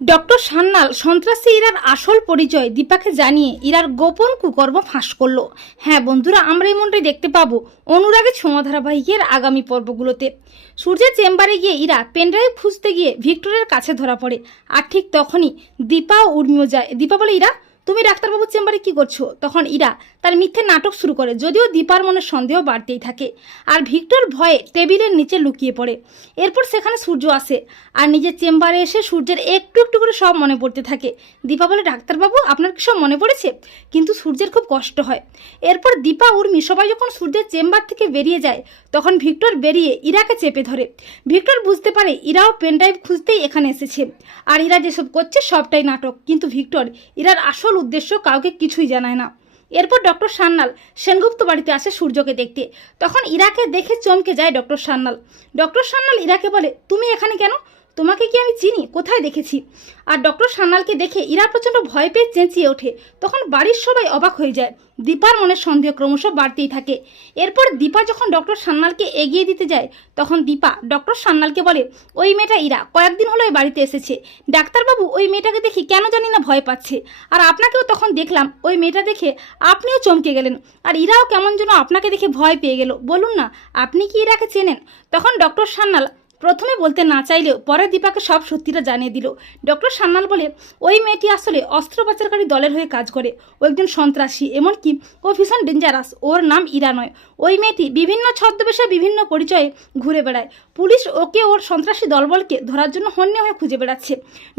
Doctor Sanyal সন্ত্রাসী ইরার আসল পরিচয় দীপাকে জানিয়ে ইরার গোপন কুকর্ম ফাঁস করল। হ্যাঁ বন্ধুরা, আমরা এমনটাই দেখতে পাবো অনুরাগের ছোঁয়া ধারাবাহিকের আগামী পর্বগুলোতে। সূর্যের চেম্বারে গিয়ে ইরা পেনড্রাইভ খুঁজতে গিয়ে ভিক্টরের কাছে ধরা পড়ে। আর ঠিক তখনই দীপা ও উর্মিও যায়। দীপা বলে, ইরা তুমি ডাক্তারবাবুর চেম্বারে কি করছ? তখন ইরা তার মিথ্যে নাটক শুরু করে, যদিও দীপার মনে সন্দেহ বাড়তেই থাকে। আর ভিক্টর ভয়ে টেবিলের নিচে লুকিয়ে পড়ে। এরপর সেখানে সূর্য আসে, আর নিজের চেম্বারে এসে সূর্যের একটু একটু করে সব মনে পড়তে থাকে। দীপা বলে, ডাক্তারবাবু, আপনার কি সব মনে পড়েছে? কিন্তু সূর্যের খুব কষ্ট হয়। এরপর দীপা, উর্মি সবাই যখন সূর্যের চেম্বার থেকে বেরিয়ে যায়, তখন ভিক্টর বেরিয়ে ইরাকে চেপে ধরে। ভিক্টর বুঝতে পারে ইরাও পেনড্রাইভ খুঁজতেই এখানে এসেছে। আর ইরা যেসব করছে, সবটাই নাটক। কিন্তু ভিক্টর, ইরার আসল উদ্দেশ্য কাউকে কিছুই জানায় না। এরপর ডক্টর সান্নাল সেনগুপ্ত বাড়িতে আসে সূর্যকে দেখতে। তখন ইরাকে দেখে চমকে যায় ডক্টর সান্নাল ডক্টর সান্নাল ইরাকে বলে, তুমি এখানে কেন? তোমাকে কি আমি চিনি? কোথায় দেখেছি? আর ডক্টর সান্যালকে দেখে ইরা প্রচণ্ড ভয় পেয়ে চেঁচিয়ে ওঠে। তখন বাড়ির সবাই অবাক হয়ে যায়। দীপার মনে সন্দেহ ক্রমশ বাড়তেই থাকে। এরপর দীপা যখন ডক্টর সান্যালকে এগিয়ে দিতে যায়, তখন দীপা ডক্টর সান্যালকে বলে, ওই মেয়েটা ইরা, কয়েকদিন হলো এই বাড়িতে এসেছে। ডাক্তারবাবু, ওই মেয়েটাকে দেখি কেন জানি না ভয় পাচ্ছে। আর আপনাকেও তখন দেখলাম, ওই মেয়েটা দেখে আপনিও চমকে গেলেন। আর ইরাও কেমন যেন আপনাকে দেখে ভয় পেয়ে গেল। বলুন না, আপনি কি ইরাকে চেনেন? তখন ডক্টর সান্যাল প্রথমে বলতে না চাইলেও পরে দীপাকে সব সত্যিটা জানিয়ে দিল। ডক্টর সান্যাল বলে, ওই মেয়েটি আসলে অস্ত্র পাচারকারী দলের হয়ে কাজ করে। ও একজন সন্ত্রাসী, এমনকি ও ভীষণ ডেঞ্জারাস ওর নাম ইরা নয়। ওই মেয়েটি বিভিন্ন ছদ্মবেশে বিভিন্ন পরিচয়ে ঘুরে বেড়ায়। পুলিশ ওকে ওর সন্ত্রাসী দলবলকে ধরার জন্য হন্যে হয়ে খুঁজে বেড়াচ্ছে।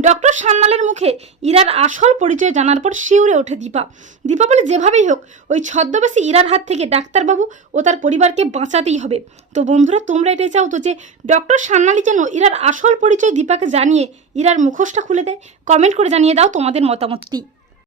ডক্টর সান্যালের মুখে ইরার আসল পরিচয় জানার পর শিউরে ওঠে দীপা। দীপা বলে, যেভাবেই হোক, ওই ছদ্মবেশী ইরার হাত থেকে ডাক্তারবাবু ও তার পরিবারকে বাঁচাতেই হবে। তো বন্ধুরা, তোমরা এটাই চাও তো যে ডক্টর সান্যালি যেন ইরার আসল পরিচয় দীপাকে জানিয়ে ইরার মুখোশটা খুলে দেয়। কমেন্ট করে জানিয়ে দাও তোমাদের মতামতটি।